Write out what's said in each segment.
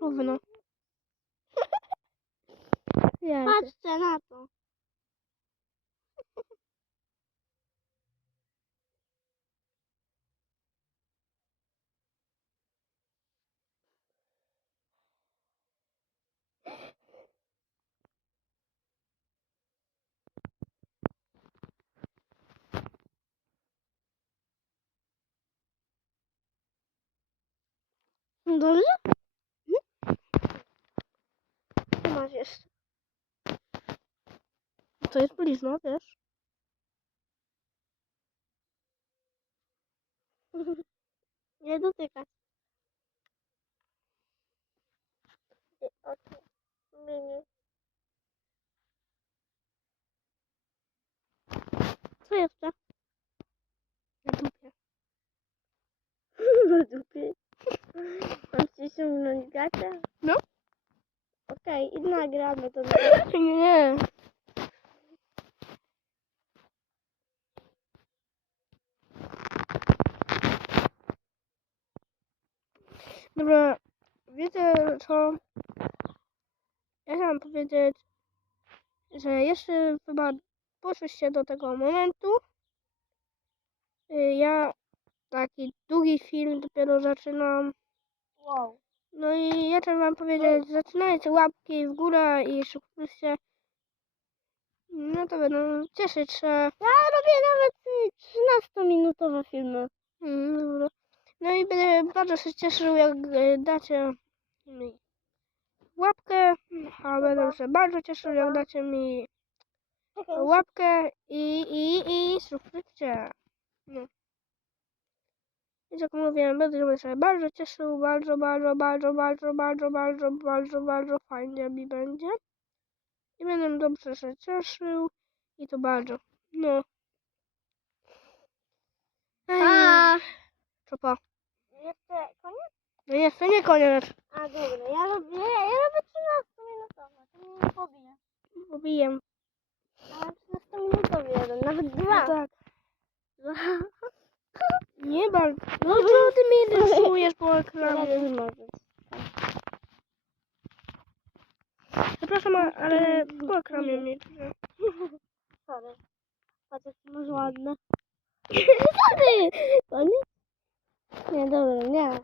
Równo. Ja. Patrzcie na to. Dobrze? Co masz jeszcze? To jest blizna, wiesz? Nie dotykać. I oczy. Mini. Co jeszcze? Na dupie. Na dupie. Mam ci No. Okej, i nagramy to. Nie. Dobra, wiecie co? Ja chciałam powiedzieć, że jeszcze chyba poszłyście do tego momentu. Y, Ja taki długi film dopiero zaczynam. No i ja chciałam wam powiedzieć, zaczynajcie łapki w górę i subskrypcje. No to będą cieszyć się. Ja robię nawet y, 13-minutowe filmy. Mm, dobra. No i będę bardzo się cieszył, jak e, dacie mi łapkę, a będę się bardzo cieszył, jak dacie mi łapkę i, i, i subskrypcję. No. I jak mówiłem, będę się bardzo cieszył, bardzo, bardzo, bardzo, bardzo, bardzo, bardzo, bardzo, bardzo fajnie mi będzie. I będę dobrze się cieszył i to bardzo. No. A, co pa? jeszcze koniec? No jeszcze nie koniec. A dobra, ja robię, ja, robię 13-minutowe, to mnie nie pobije. Pobiję. Ale 13-minutowy jeden, nawet dwa. No tak. Nie bardzo. No co ty mi rysujesz po ekranie? nie. Przepraszam, ale po ekranie mi. Sorry. Patrz, jak ty masz ładne. Co ty? Koniec? Nie, dobra, nie.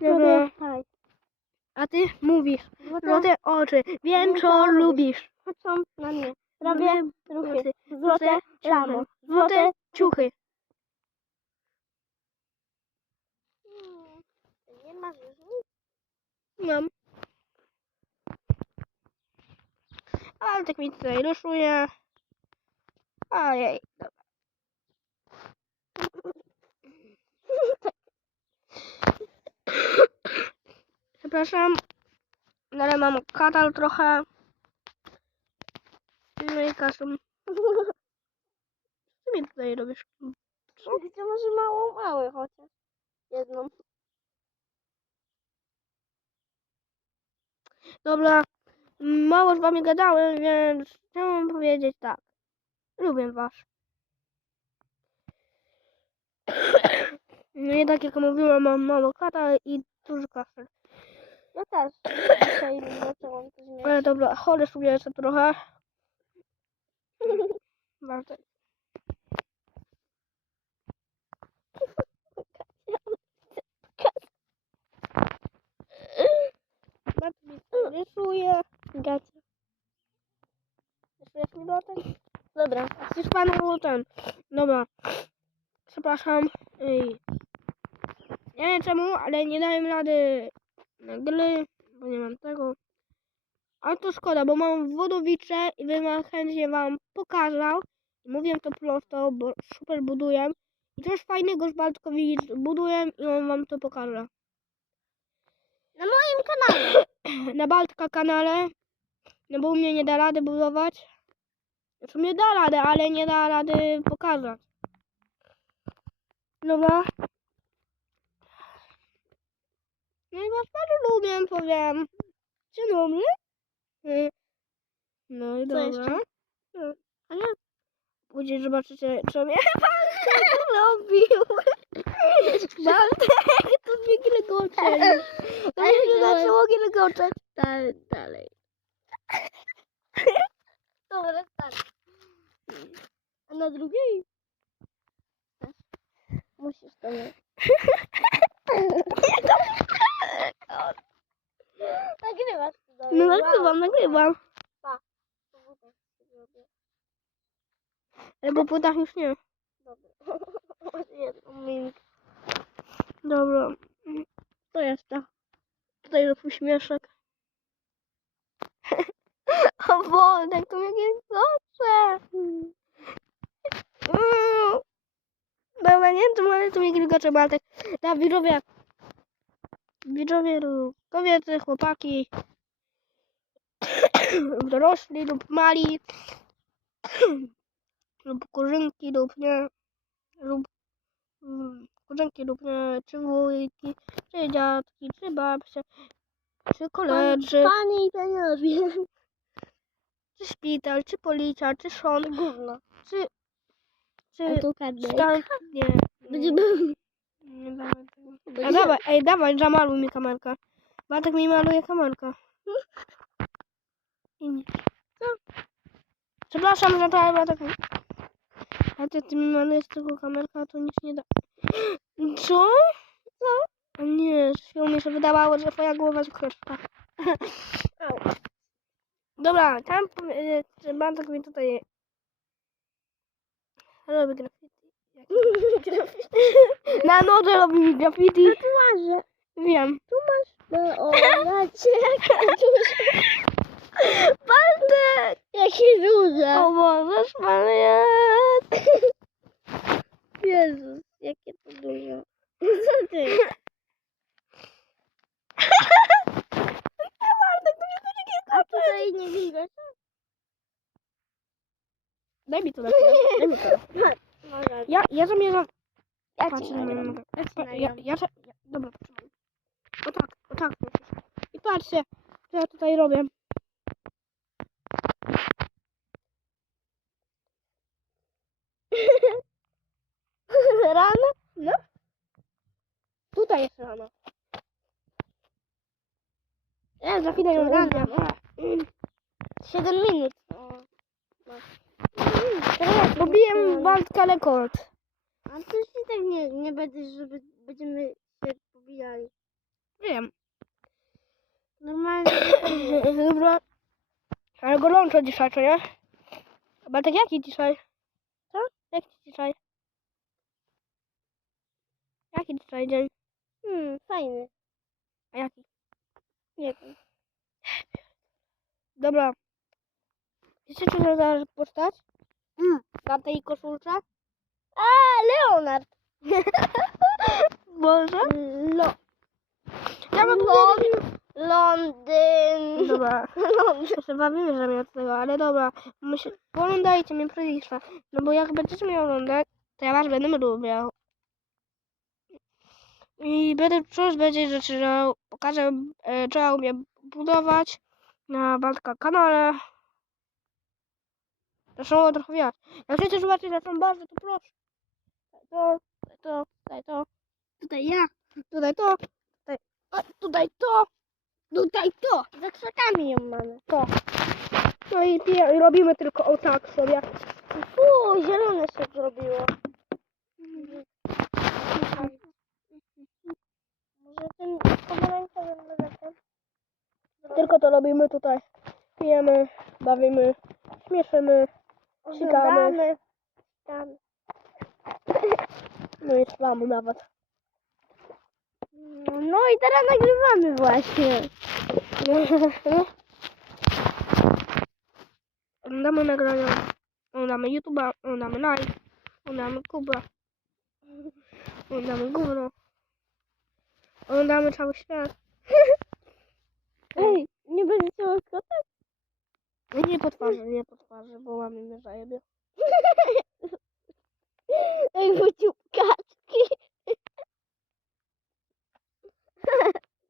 Dobra. A ty mówisz. Złote oczy. Wiem co lubisz. patrzą na mnie. Robię ruchy. Złote ciuchy. Złote ciuchy. Nie masz już? Mam. Ale tak mi tutaj rysuje. Ojej. Dobra. Przepraszam. Ale mam katal trochę. No kasum. Co mi tutaj robisz? Co? Gdzie może mało, mały chociaż. Jedną. Dobra. Mało z wami gadałem, więc chciałam powiedzieć tak. Lubię was. No i tak jak mówiłam, mam mało kata i duży kaszel. Ja też. Ale dobra, chory sobie jeszcze trochę. Bardzo. Bardzo rysuje. Gacie. Rysujesz mi dotek? Dobra. Chcesz panu ten. Dobra. Przepraszam. Ej. Nie wiem czemu, ale nie dałem rady na gry, bo nie mam tego. Ale to szkoda, bo mam wodowicze i bym chętnie wam pokazał. Mówię to prosto, bo super buduję. I coś fajnego z Bartkowic buduję i on wam to pokaże. Na moim kanale. Na Baltka kanale. No bo u mnie nie da rady budować. Znaczy mnie da radę, ale nie da rady pokazać. Dobra. No i was bardzo lubię, powiem. Dzień dobry. Y, No i Co dobra. jeszcze? No, A nie. Później zobaczycie, co mnie robił. Bartek, to mnie gilgocze. To Ale- zaczęło gilgoczeć. Dalej, dalej. Dobra, tak. A na drugiej? Musisz to mieć. Nagrywasz. No wow. nagrywam, nagrywam. Butek sobie robię. Ale po już nie. Dobra. Jedną. Dobra. To jest to. Tutaj jest uśmieszek. o Boże, to mnie nie gocze. Dobra, nie wiem, ale to mnie gilgocze Bartek. Da, widzowie. Widzowie, kobiety, chłopaki. Dorośli lub mali. lub kurzynki lub nie. Lub mm, kurzynki lub nie. Czy wujki, czy dziadki, czy babcie. Czy koledzy, Panie i panowie. czy szpital, czy policja, czy Gówno. czy... Czy... Stan... Nie. Będzie Nie, nie dawaj tego. A dawaj, ej, dawaj, zamaluj mi kamerkę. Bartek mi maluje kamerkę. I nic. Co? Przepraszam, że to ale Bartek mi... A ty, ty mi malujesz tylko kamerkę, a to nic nie da. Co? Co? O nie, chwilą mi się wydawało, że twoja głowa jest krótka. Dobra, tam że Bartek mi tutaj... Robi graffiti. Na nodze robi mi graffiti. Tatuaże. Wiem. No o, macie. Bartek! Jakie duże. O Boże, szpanie. Jezus, jakie to duże. Co ty? A tutaj nie widać? Daj mi to na chwilę. Daj mi to. Może. Ja, ja zamierzam... Ja Patrz ci nagram. mnie. Ja ci Ja, nagram. ja, ja, dobra, poczekaj. O tak, o tak musisz. I patrzcie, co ja tutaj robię. Rano? No. Tutaj jest rano. Ja za chwilę ją robię. 7 minut. Pobiłem Bartka rekord. A to i tak nie, nie będziesz, żeby będziemy się pobijali. Wiem. Normalnie. Dobra. Ale gorąco dzisiaj, co nie? Bartek, jaki dzisiaj? Dzisiaj? Jaki dzisiaj dzień? Hmm, fajny. A jaki? Nie wiem. Dobra. Wiecie, co za postać? Mm. Na tej koszulce? A, Leonard. Może? Lo, Ja mam Lon, Londyn. Dobra. Londyn. Bawimy, że mnie od tego, ale dobra. Musi... Oglądajcie mnie proszę. No bo jak będziecie mnie oglądać, to ja was będę lubiał. I będę coś będzie zaczynał. Pokażę, e, trzeba umiem budować na Bartka kanale. Zresztą trochę wiać. Jak chcecie zobaczyć na tą bazę, to proszę. To, to, tutaj to, tutaj ja, tutaj to, tutaj, tutaj to, tutaj to. Za krzakami ją mamy. To. No i pije, robimy tylko o tak sobie. Fu, zielone się zrobiło. Może ten pomarańczowy mlekiem? Tylko to robimy tutaj. Pijemy, bawimy, śmieszymy, Sikamy. Oglądamy. Tam. no i spamy nawet. No i teraz nagrywamy właśnie. Oglądamy nagrania, oglądamy YouTube'a, oglądamy live, oglądamy Kuba, oglądamy gówno, oglądamy cały świat. Ej, nie będziecie łaskotać? Nie po twarzy, nie po twarzy, bo mamy mnie zajebie. Ej,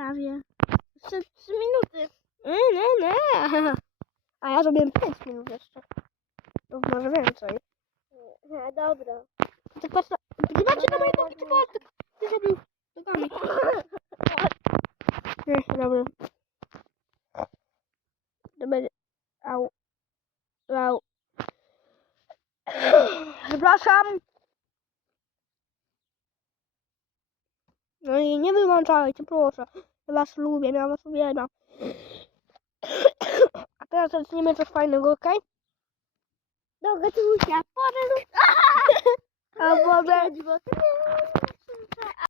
Prawie. Jeszcze trzy minuty. Nie, nie, nie. A ja zrobiłem 5 minut jeszcze. Lub może więcej. A, dobra. Tak patrz na... Nie patrzcie na moje nogi, tylko Bartek. Ty zrobił nogami. Nie, dobra. To będzie... Au. Au. Przepraszam. No i nie wyłączajcie, proszę. Was lubię, ja was uwielbiam. A teraz zaczniemy coś fajnego, okej? Dobra, Tusia, porę A lub...